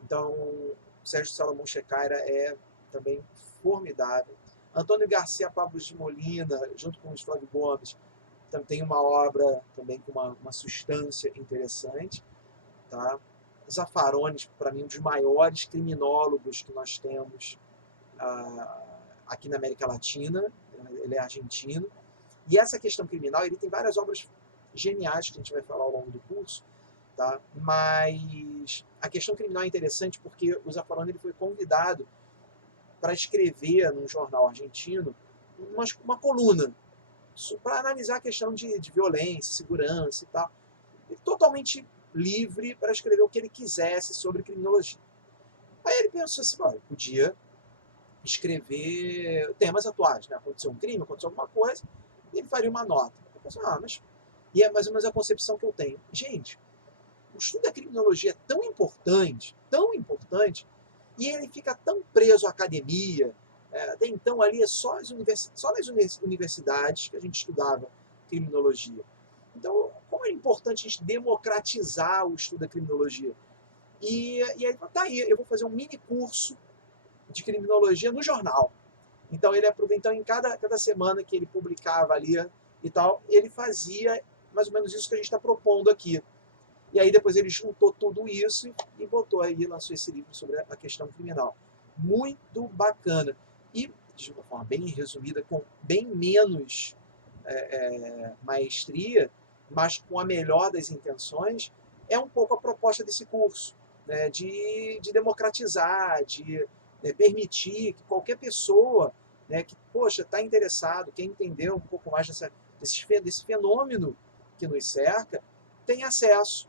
Então, Sérgio Salomão Shekhara é também formidável. Antônio Garcia Pablos de Molina, junto com o Flávio Gomes, tem uma obra também com uma substância interessante. Tá? Zaffaroni, para mim, um dos maiores criminólogos que nós temos aqui na América Latina. Ele é argentino. E essa questão criminal, ele tem várias obras geniais que a gente vai falar ao longo do curso. Tá? Mas a questão criminal é interessante porque o Zaffaroni ele foi convidado para escrever num jornal argentino uma coluna para analisar a questão de violência, segurança e tal. Ele totalmente livre para escrever o que ele quisesse sobre criminologia. Aí ele pensou assim, eu podia escrever temas atuais, né? Aconteceu um crime, aconteceu alguma coisa, e ele faria uma nota. Eu pensei, mas... E é mais ou menos a concepção que eu tenho. Gente, o estudo da criminologia é tão importante, e ele fica tão preso à academia. Até então, ali é só nas universidades que a gente estudava criminologia. Então, como é importante a gente democratizar o estudo da criminologia? E aí, tá aí, eu vou fazer um mini curso de criminologia no jornal. Então, ele aproveitou em cada semana que ele publicava ali e tal, ele fazia mais ou menos isso que a gente está propondo aqui. E aí depois ele juntou tudo isso e botou aí, lançou esse livro sobre a questão criminal. Muito bacana. E, de uma forma bem resumida, com bem menos maestria, mas com a melhor das intenções, é um pouco a proposta desse curso, né, de democratizar, de permitir que qualquer pessoa, né, que, poxa, está interessado, quer entender um pouco mais desse fenômeno que nos cerca, tenha acesso.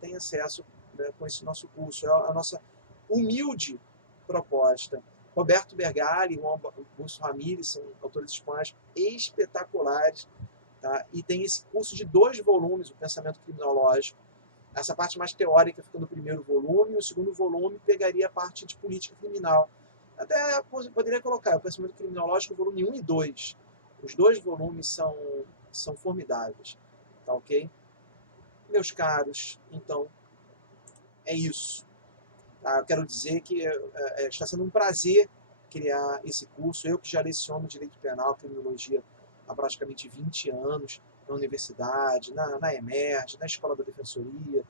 Tem acesso, né, com esse nosso curso. É a nossa humilde proposta. Roberto Bergali e Juan Augusto Ramírez são autores espanhóis espetaculares. Tá? E tem esse curso de 2 volumes, o Pensamento Criminológico. Essa parte mais teórica fica no primeiro volume, e o segundo volume pegaria a parte de política criminal. Até poderia colocar o Pensamento Criminológico, volume 1 e 2. Os 2 volumes são formidáveis. Tá ok? Meus caros, então, é isso. Tá? Eu quero dizer que está sendo um prazer criar esse curso. Eu que já leciono Direito Penal, Criminologia há praticamente 20 anos, na universidade, na EMERGE, na Escola da Defensoria,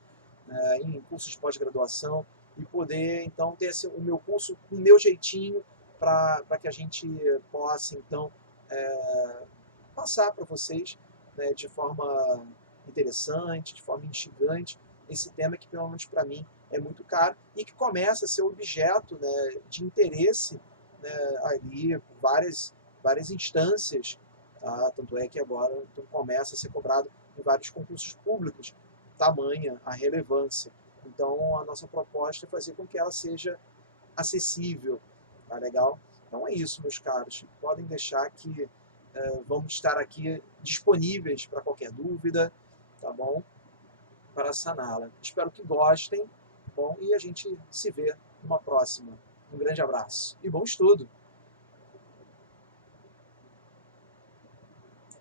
em cursos de pós-graduação, e poder, então, ter o meu curso com o meu jeitinho, para que a gente possa, então, passar para vocês, né, de forma interessante, de forma instigante, esse tema que, pelo menos para mim, é muito caro e que começa a ser objeto, né, de interesse, né, ali por várias instâncias, tá? Tanto é que agora então, começa a ser cobrado em vários concursos públicos, tamanha a relevância. Então, a nossa proposta é fazer com que ela seja acessível, tá legal? Então é isso, meus caros. Podem deixar que vamos estar aqui disponíveis para qualquer dúvida, tá bom? Para saná-la. Espero que gostem, bom? E a gente se vê numa próxima. Um grande abraço e bom estudo!